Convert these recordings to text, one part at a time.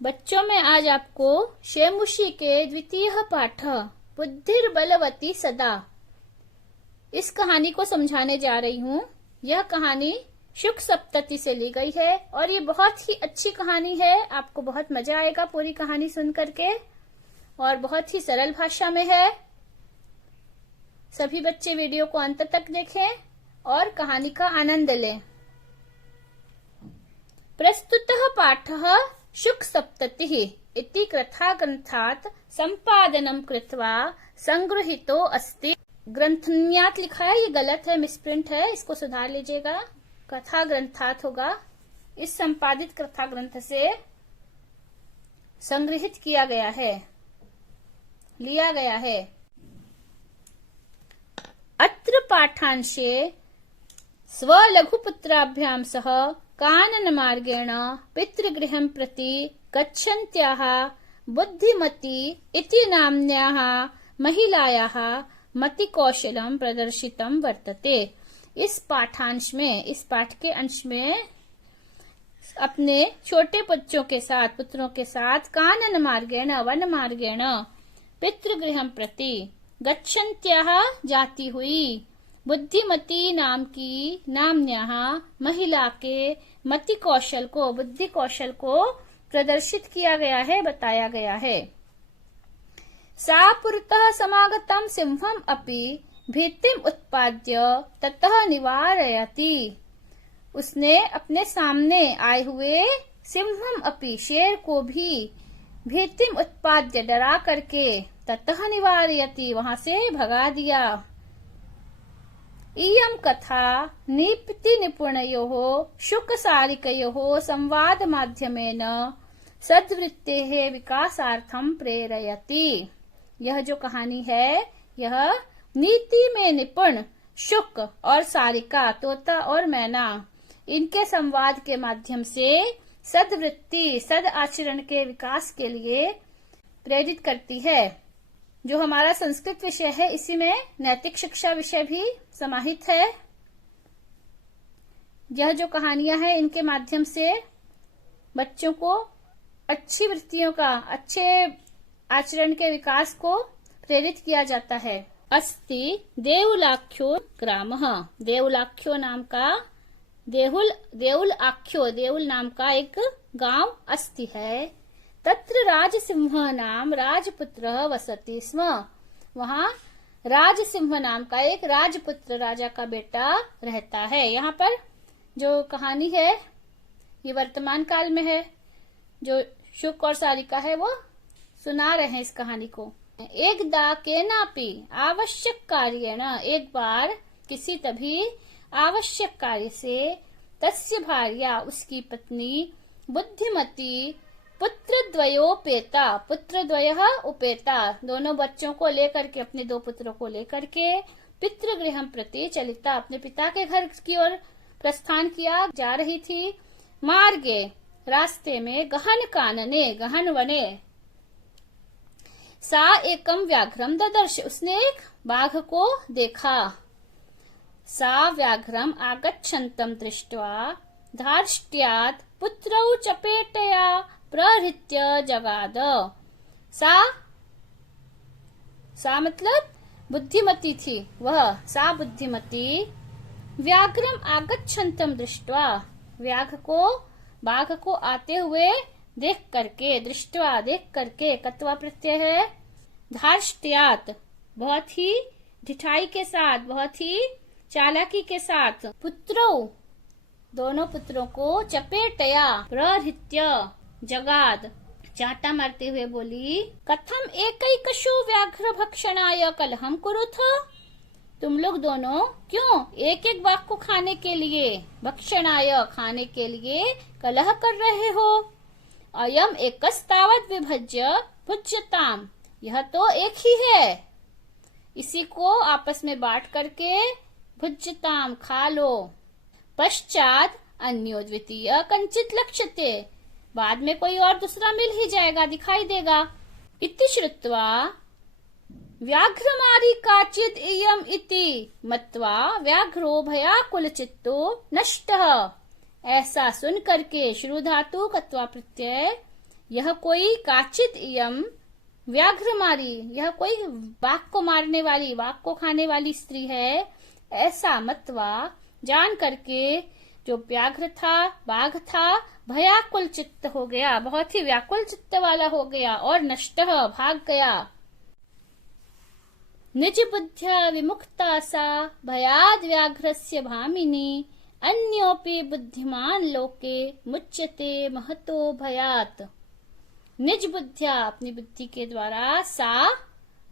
बच्चों में आज आपको शेमुषी के द्वितीय पाठ बुद्धिर्बलवती सदा इस कहानी को समझाने जा रही हूँ। यह कहानी शुक सप्तति से ली गई है और ये बहुत ही अच्छी कहानी है। आपको बहुत मजा आएगा पूरी कहानी सुन करके और बहुत ही सरल भाषा में है। सभी बच्चे वीडियो को अंत तक देखें और कहानी का आनंद लें। प्रस्तुतः पाठः शुक सप्ततिः इति कथा ग्रंथात् संपादनं कृत्वा संगृहीतो अस्ति। ग्रंथन्यात लिखा है, ये गलत है, मिसप्रिंट है, इसको सुधार लीजिएगा। कथा ग्रंथात होगा। इस संपादित कथा ग्रंथ से संग्रहित किया गया है, लिया गया है। अत्र पाठांशे स्वलघुपुत्राभ्यां सह कानन मार्गेण पितृगृहं प्रति गच्छन्त्याः बुद्धिमती इति नाम्न्याः महिलायाः मतिकौशलं प्रदर्शितं वर्तते। इस पाठांश में, इस पाठ के अंश में अपने छोटे बच्चों के साथ, पुत्रों के साथ कानन मार्गेण, वन मार्गेण पितृगृहं प्रति गच्छन्त्याः जाती हुई बुद्धिमती नाम की नाम्न्याः महिला के मति कौशल को, बुद्धि कौशल को प्रदर्शित किया गया है, बताया गया है। सा पुरतः समागतं सिंहम् अपि भीतिम् उत्पाद्य ततः निवारयति। उसने अपने सामने आए हुए सिंहम् अपि, शेर को भी, भीतिम् उत्पाद्य, डरा करके, ततः निवारयति, वहां से भगा दिया। इयं कथा नीति निपुणयोः शुकसारिकयोः संवाद माध्यमेन सद्वृत्तेः विकासार्थं प्रेरयति। यह जो कहानी है, यह नीति में निपुण शुक और सारिका, तोता और मैना, इनके संवाद के माध्यम से सद्वृत्ति, सद आचरण के विकास के लिए प्रेरित करती है। जो हमारा संस्कृत विषय है, इसी में नैतिक शिक्षा विषय भी समाहित है। यह जो कहानियां हैं, इनके माध्यम से बच्चों को अच्छी वृत्तियों का, अच्छे आचरण के विकास को प्रेरित किया जाता है। अस्ति देउलाख्यो ग्रामः, देउलाख्यो नाम का, देउल नाम का एक गांव अस्ति है। तत्र राजसिंह नाम राजपुत्रः वसति स्म। वहाँ राजसिंह नाम का एक राजपुत्र, राजा का बेटा रहता है। यहाँ पर जो कहानी है ये वर्तमान काल में है। जो शुक और सारिका है वो सुना रहे हैं इस कहानी को। एकदा केनापि आवश्यक कार्येण, एक बार किसी तभी आवश्यक कार्य से, तस्य भार्या, उसकी पत्नी, बुद्धिमती पुत्रद्वयोपेता, पुत्रद्वयः उपेता, दोनों बच्चों को लेकर के, अपने दो पुत्रों को लेकर के पितृगृहं प्रति चलिता, अपने पिता के घर की ओर प्रस्थान किया, जा रही थी। मार्गे, रास्ते में, गहन कानने, गहन वने, सा एकम व्याघ्रम ददर्श, उसने एक बाघ को देखा। सा व्याघ्रम आगच्छन्तं दृष्ट्वा धार्ष्ट्यात् पुत्रौ चपेटया प्रहृत्य जगाद। सा मतलब बुद्धिमती थी वह, सा बुद्धिमती व्याघ्रम आगच्छन्तं दृष्ट्वा, व्याघ को, बाघ को आते हुए देख करके, दृष्ट्वा, देख करके, कत्वा प्रत्यय है। धार्ष्ट्यात्, बहुत ही ढिठाई के साथ, बहुत ही चालाकी के साथ, पुत्रौ, दोनों पुत्रों को, चपेटया, प्रहृत्य, जगाद, चाटा मारते हुए बोली, कथम एकैकशो व्याघ्र भक्षणाय कलहम कुरुथ। तुम लोग दोनों क्यों एक एक बाघ को खाने के लिए, भक्षणाय, खाने के लिए कलह कर रहे हो। अयम एकस्तावत् विभज्य भुज्यताम, यह तो एक ही है, इसी को आपस में बांट करके भुज्यताम, खा लो। पश्चात अन्यो द्वितीय कंचित लक्ष्यते, बाद में कोई और दूसरा मिल ही जाएगा, दिखाई देगा। इति श्रुत्वा व्याघ्रमारी काचिद इयम इति मत्वा व्याघ्रो भयाकुल चित्तो नष्टः। ऐसा सुन करके, श्रु धातु कत्वा प्रत्यय, यह कोई काचित इयम व्याघ्रमारी, यह कोई बाघ को मारने वाली, बाघ को खाने वाली स्त्री है, ऐसा मतवा जान करके जो व्याघ्र था, बाघ था, भयाकुल चित्त हो गया, बहुत ही व्याकुल चित्त वाला हो गया और नष्ट भाग गया। निज बुद्ध्या विमुक्ता सा भयाद व्याघ्रस्य भामिनी, अन्योपि बुद्धिमान लोके मुच्यते महतो भयात। निज बुद्धिया, अपनी बुद्धि के द्वारा, सा,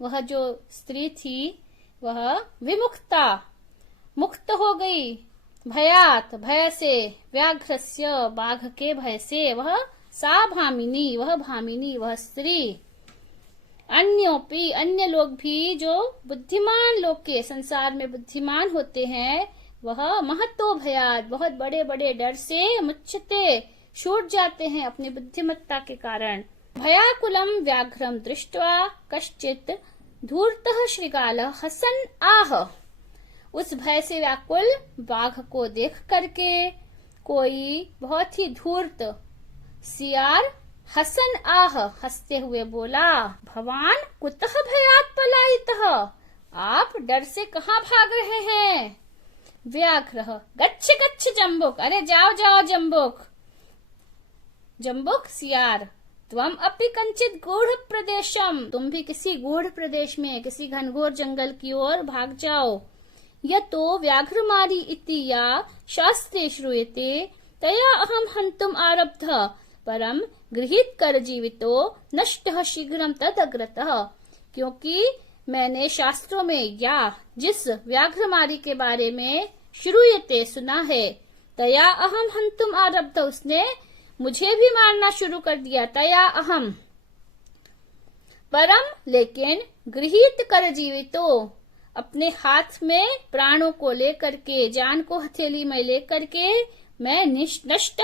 वह जो स्त्री थी, वह विमुक्ता, मुक्त हो गई, भयात, भय से, व्याघ्रस्य, बाघ के भय से, वह सा भामिनी, वह भामिनी, वह स्त्री। अन्योपि, अन्य लोग भी जो बुद्धिमान लोग के, संसार में बुद्धिमान होते हैं, वह महतो भयात, बहुत बड़े बड़े डर से, मुच्यते, छूट जाते हैं अपनी बुद्धिमत्ता के कारण। भयाकुलम व्याघ्रम दृष्ट्वा कश्चित धूर्तः श्रीगालः हसन आह। उस भय से व्याकुल बाघ को देख करके कोई बहुत ही धूर्त सियार हसन आह, हंसते हुए बोला, भवान कुतः भयात् पलायितः, आप डर से कहाँ भाग रहे हैं। व्याघ्र गच्छ गच्छ जम्बुक, अरे जाओ जाओ जम्बुक। जम्बुक सियार, त्वम अपि कंचित गूढ़ प्रदेशम, तुम भी किसी गूढ़ प्रदेश में, किसी घनघोर जंगल की ओर भाग जाओ। यतो व्याघ्रमारी इति या शास्त्रे श्रूयते तया अहम हन्तुम आरब्धः, परम गृहीत कर जीवितो नष्टः शीघ्रम तदग्रतः। क्योंकि मैंने शास्त्रों में या जिस व्याघ्रमारी के बारे में श्रूयते सुना है, तया अहम हन्तुम आरब्ध, उसने मुझे भी मारना शुरू कर दिया। तया अहम, परम लेकिन, गृहीत कर जीवितो, अपने हाथ में प्राणों को लेकर के, जान को हथेली में लेकर के मैं नष्ट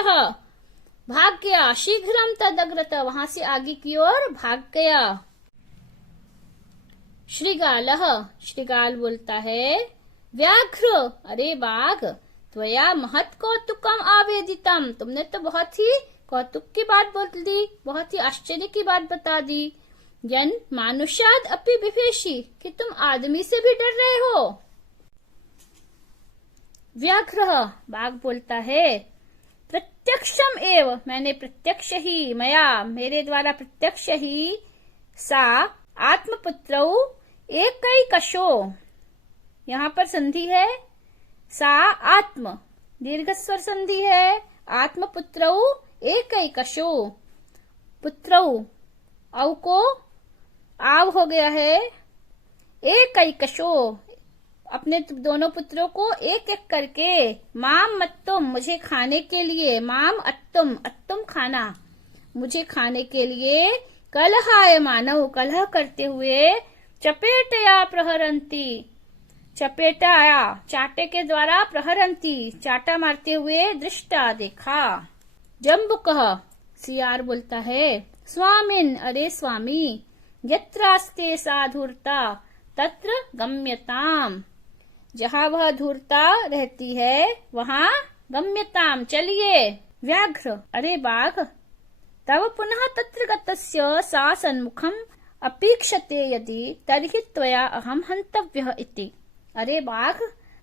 भाग गया। शीघ्रम तदग्रत, वहां से आगे की ओर भाग गया। श्रीगालः, श्रीगाल बोलता है, व्याघ्र, अरे बाघ, त्वया महत् कौतुकम आवेदितम, तुमने तो बहुत ही कौतुक की बात बोल दी, बहुत ही आश्चर्य की बात बता दी। यन मानुषाद अपि विभेषी, कि तुम आदमी से भी डर रहे हो। व्याघ्र, बाघ बोलता है, प्रत्यक्षम एव, मैंने प्रत्यक्ष ही, मया, मेरे द्वारा प्रत्यक्ष ही, सा आत्मपुत्रौ एकैकशो, यहाँ पर संधि है, सा आत्म, दीर्घ स्वर संधि है, आत्मपुत्रौ एकैकशो, पुत्रौ, औ को आव हो गया है, एकैकशो, अपने दोनों पुत्रों को एक एक करके, माम मत्तुम, मुझे खाने के लिए, माम अत्तुम, अत्तुम खाना, मुझे खाने के लिए, कलहाय मानव, कलह करते हुए, चपेटया प्रहरंती, चपेटाया, चाटे के द्वारा, प्रहरंती, चाटा मारते हुए, दृष्टा, देखा। जम्बुकः, सियार बोलता है, स्वामिन, अरे स्वामी, यत्रास्ते सा धूर्ता तत्र गम्यताम, जहाँ वह धूर्ता रहती है वहाँ गम्यताम, चलिए। व्याघ्र, अरे बाघ, तव पुनः तत्र गतस्य सा सन्मुखम अपेक्षते यदि तर्हि त्वया अहम हन्तव्यः इति। अरे बाघ,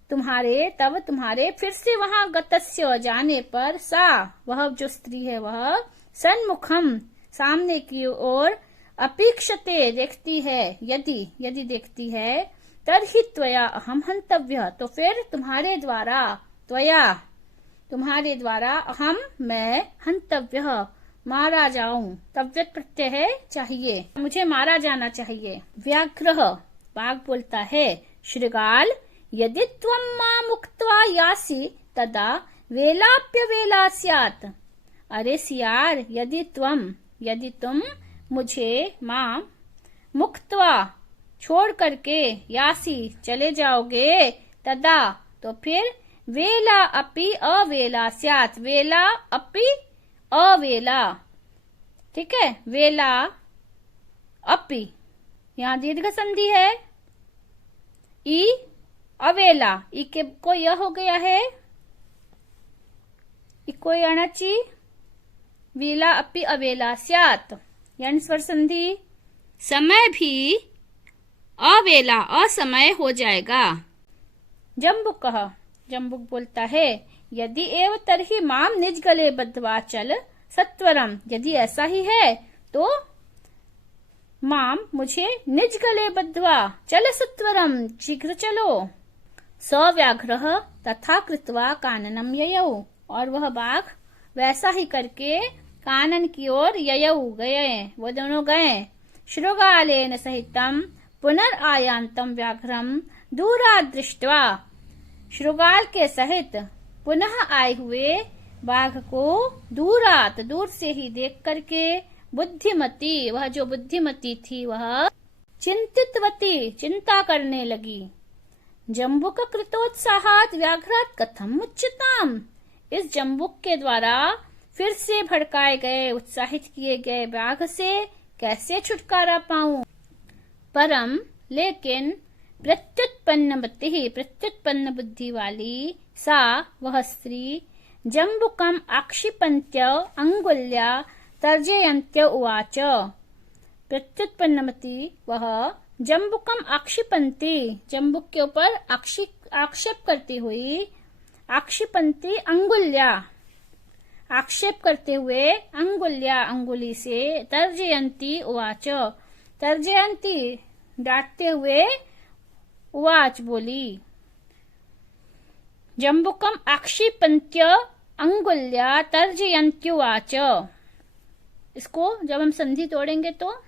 तुम्हारे फिर से वहाँ गतस्य, जाने पर, सा, वह जो स्त्री है वह, सन्मुखम, सामने की ओर, अपेक्षते, देखती है, यदि देखती है, तर्हि त्वया अहम हन्तव्यः, तो फिर तुम्हारे द्वारा, त्वया, तुम्हारे द्वारा, अहम, मैं, हन्तव्यः, मारा जाऊं, तव्यत प्रत्यय है, चाहिए, मुझे मारा जाना चाहिए। व्याघ्र, बाघ बोलता है, श्रृगाल, यदि त्वं मां मुक्त्वा यासि तदा वेलाप्य वेला स्यात्। अरे सियार, यदि तुम मुझे मां मुक्त्वा, छोड़ करके, यासी, चले जाओगे, तदा, तो फिर, वेला अपि अवेला स्यात्, वेला अपि अवेला, ठीक है, वेला अपि, यहाँ दीर्घ संधि है, ई अवेला, ई के को यह हो गया है, इको अणाची, वीला अपि अवेला स्यात्। यण स्वर संधि। समय भी अवेला असमय हो जाएगा। जम्बुकः, जम्बुक बोलता है यदि एव तर्हि माम निज गले बद्ध्वा चल सत्वरम। यदि ऐसा ही है तो माम मुझे निज गले बद्ध्वा चल सत्वरम, शीघ्र चलो। स व्याघ्रः तथा कृत्वा काननम ययौ। और वह बाघ वैसा ही करके कानन की ओर ययौ गए, वो दोनों गए। श्रुगालेन सहितम पुनरायान्तम व्याघ्रम दूरात् दृष्ट्वा। श्रुगाल के सहित पुनः आए हुए बाघ को दूरात, दूर से ही देख करके, बुद्धिमती, वह जो बुद्धिमती थी वह चिंतितवती, चिंता करने लगी। जम्बुक कृतोत्साहात व्याघ्रात कथम उच्यताम। इस जम्बुक के द्वारा फिर से भड़काए गए, उत्साहित किए गए बाघ से कैसे छुटकारा पाऊं। परम, लेकिन प्रत्युत्पन्नमति, प्रत्युत्पन्न बुद्धि वाली, सा, वह स्त्री, जम्बुकम आक्षिपन्त्य अंगुल्या तर्जयन्त्य उवाच। प्रत्युत्पन्नमति, वह जम्बुकम आक्षिपन्ती, जम्बुक के ऊपर आक्षेप करती हुई, आक्षिपन्ती अंगुल्या, आक्षेप करते हुए, अंगुल्या, अंगुली से, तर्जयन्ती उवाच, तर्जयन्ती डांटते हुए, उवाच बोली। जम्बुकम आक्षिपन्त्य अंगुल्या तर्जयन्त्युवाच। इसको जब हम संधि तोड़ेंगे तो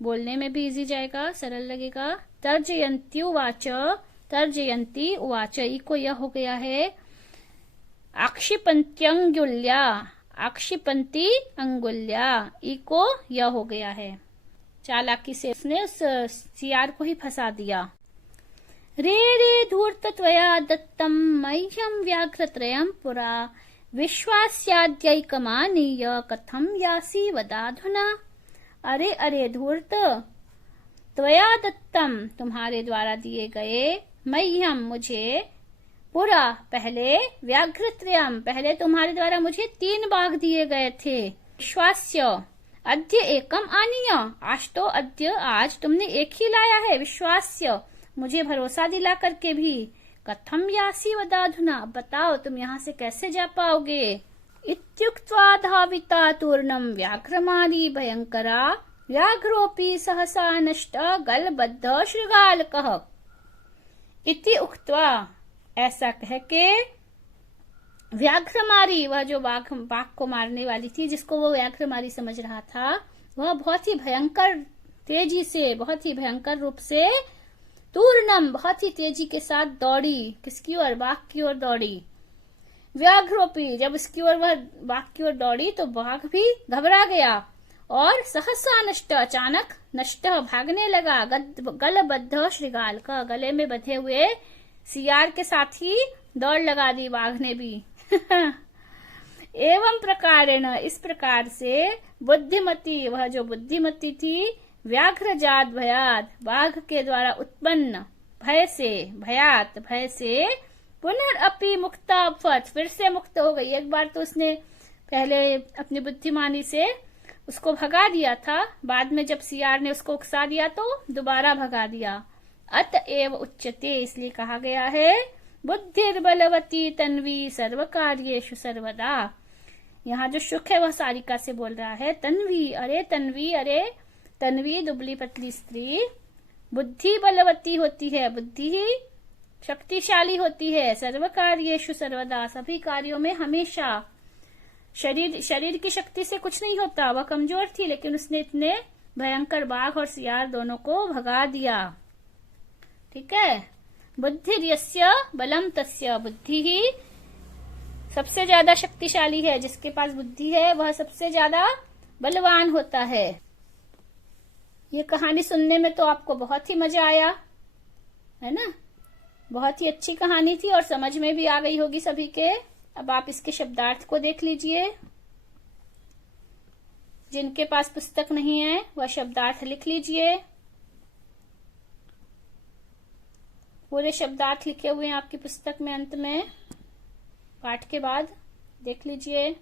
बोलने में भी इजी जाएगा, सरल लगेगा। तर्जयन्त्युवाच, तर्जयन्ती उवाच, ई को यह हो गया है आक्षिपन्त्यंगुल्या, आक्षिपन्ती अंगुल्या, ई को यह हो गया है। चालाकी से उसने उस सियार को ही फंसा दिया। रे रे धूर्त त्वया दत्तम मह्यम व्याघ्रत्रयम पुरा विश्वास्याद्यैकमानीय कथम यासी वदाधुना। अरे अरे धूर्त, त्वया दत्तम, तुम्हारे द्वारा दिए गए, मह्यम, मुझे, पुरा, पहले, व्याघ्रत्रयम, पहले तुम्हारे द्वारा मुझे 3 बाघ दिए गए थे। विश्वास्य, अद्य एकम आनीय, आज तुमने एक ही लाया है। विश्वास्य, मुझे भरोसा दिला करके भी। कथम यासी वदाधुना, बताओ तुम यहाँ से कैसे जा पाओगे। इत्युक्त्वा धाविता तूर्णम व्याघ्रमारी भयंकरा व्याघ्रोपी सहसा नष्ट गलबद्ध श्रृगालकः। इति उक्त्वा, ऐसा कह के, व्याघ्रमारी, वह जो बाघ को मारने वाली थी, जिसको वो व्याघ्रमारी समझ रहा था, वह बहुत ही भयंकर तेजी से, बहुत ही भयंकर रूप से, तूर्णम, बहुत ही तेजी के साथ दौड़ी। किसकी ओर? बाघ की ओर दौड़ी। व्याघ्रोपी, जब उसकी ओर, वह बाघ की ओर दौड़ी तो बाघ भी घबरा गया और सहसा नष्ट, अचानक नष्ट, भागने लगा। गलबद्ध श्रृगाल का, गले में बंधे हुए सियार के साथ ही दौड़ लगा दी बाघ ने भी। एवं प्रकारेण, इस प्रकार से, बुद्धिमती, वह जो बुद्धिमती थी, व्याघ्रजात भयात, बाघ के द्वारा उत्पन्न भय से, भयात, भय से, पुनरअपि मुक्ता अभवत्, फिर से मुक्त हो गई। एक बार तो उसने पहले अपनी बुद्धिमानी से उसको भगा दिया था, बाद में जब सियार ने उसको उकसा दिया तो दोबारा भगा दिया। अतएव उच्यते, इसलिए कहा गया है, बुद्धिर्बलवती तन्वी सर्वकार्येषु सर्वदा। यहाँ जो शुक है वह सारिका से बोल रहा है। तन्वी, अरे तन्वी, अरे तन्वी, दुबली पतली स्त्री, बुद्धि बलवती होती है, बुद्धि ही शक्तिशाली होती है। सर्वकार्येषु सर्वदा, सभी कार्यों में हमेशा। शरीर की शक्ति से कुछ नहीं होता, वह कमजोर थी, लेकिन उसने इतने भयंकर बाघ और सियार दोनों को भगा दिया। ठीक है। बुद्धिर्यस्य बलम तस्य, बुद्धि ही सबसे ज्यादा शक्तिशाली है। जिसके पास बुद्धि है वह सबसे ज्यादा बलवान होता है। ये कहानी सुनने में तो आपको बहुत ही मजा आया, है ना? बहुत ही अच्छी कहानी थी और समझ में भी आ गई होगी सभी के। अब आप इसके शब्दार्थ को देख लीजिए। जिनके पास पुस्तक नहीं है वह शब्दार्थ लिख लीजिए। पूरे शब्दार्थ लिखे हुए हैं आपकी पुस्तक में, अंत में पाठ के बाद देख लीजिए।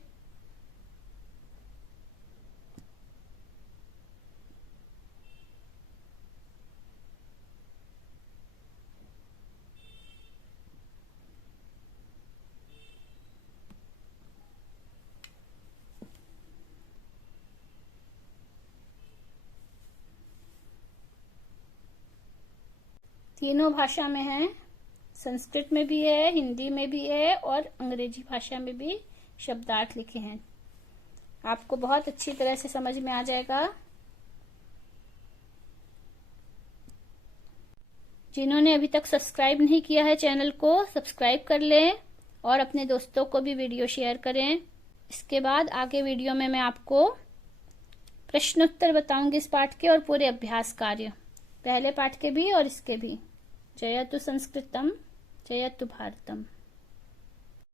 तीनों भाषा में है, संस्कृत में भी है, हिंदी में भी है और अंग्रेजी भाषा में भी शब्दार्थ लिखे हैं। आपको बहुत अच्छी तरह से समझ में आ जाएगा। जिन्होंने अभी तक सब्सक्राइब नहीं किया है चैनल को, सब्सक्राइब कर लें और अपने दोस्तों को भी वीडियो शेयर करें। इसके बाद आगे वीडियो में मैं आपको प्रश्नोत्तर बताऊंगी इस पाठ के और पूरे अभ्यास कार्य, पहले पाठ के भी और इसके भी। जयतु संस्कृतम, जयतु भारतम।